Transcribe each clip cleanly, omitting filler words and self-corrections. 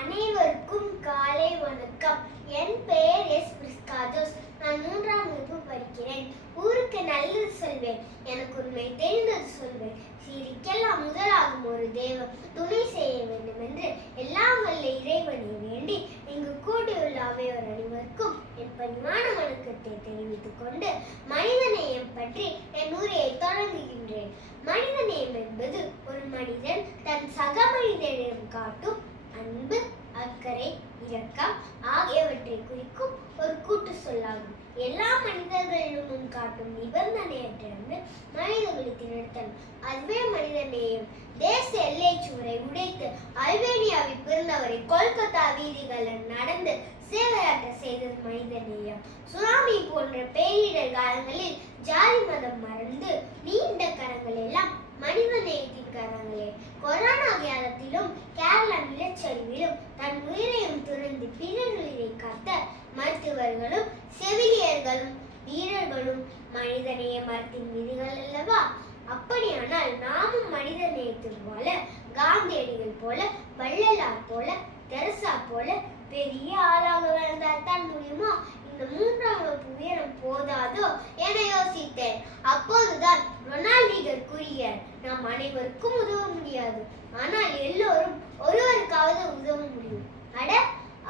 அனைவருக்கும் காலை வணக்கம். என் பெயர் எஸ். பிரிஸ்கா ஜோஸ். நான் 3ஆம் வகுப்பு படிக்கிறேன். ஊருக்கு நல்லது சொல்வேன், எனக்கு உண்மை தெரிந்தது சொல்வேன். சீரிக்கெல்லாம் முதலாகும் ஒரு தெய்வம் துணை செய்ய வேண்டும் என்று எல்லாம் வல்ல இறைவனை வேண்டி இங்கு கூடியுள்ள அவையோர் அனைவருக்கும் என் பணிவான வணக்கத்தை தெரிவித்துக் கொண்டு மனிதநேயம் பற்றி என் உரையை தொடங்குகின்றேன். மனிதநேயம் என்பது ஒரு மனிதன் தன் சக மனிதனிடம் காட்டும் அன்பு, அக்கறை, இரக்கம் ஆகியவற்றை குறிக்கும் ஒரு கூட்டு சொல்லாகும். எல்லா மனிதர்களிடமும் காட்டும் நிபந்தனையற்ற அன்பு மனிதர்களுக்கு நிறுத்தம், அதுவே மனித நேயம். தேச எல்லை சுவரை உடைத்து அல்பேனியாவில் பிறந்தவரை கொல்கத்தா வீதிகளில் நடந்து சேவையாற்ற செய்தது மனித நேயம். சுனாமி போன்ற பேரிடர் காலங்களில் ஜாதி மதம் மறந்து நீண்ட கரங்கள் எல்லாம் மனித நேயத்தின் கரங்களே. கொரோனா காலத்திலும் கேரளா நிலச்சரிவிலும் தன் உயிரையும் துறந்து பிறர் உயிரை காத்த மருத்துவர்களும் செவிலியர்களும் வீரர்களும் மனித நேய மரத்தின் விதிகள் அல்லவா? அப்படியானால் நாமும் மனித நேயத்தில் போல, காந்தியடிகள் போல, வள்ளலார் போல, தெரசா போல பெரிய ஆளாக வளர்ந்தால் தான் முடியுமா? இந்த 3ஆம் வகுப்பு உயரம் போதாதோ என யோசித்தேன். அப்போதுதான் ரொனால்டீகர் கூறுகிறார், நாம் அனைவருக்கும் உதவ முடியாது, ஆனால் எல்லோரும் ஒருவருக்காவது உதவ முடியும். அட,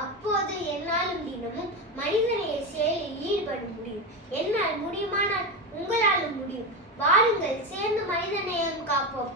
அப்போது என்னாலும் தினமும் மனிதநேய செயலில் ஈடுபட முடியும். என்னால் முடியுமானால் உங்களாலும் முடியும். வாருங்கள், சேர்ந்து மனிதநேயம் காப்போம்.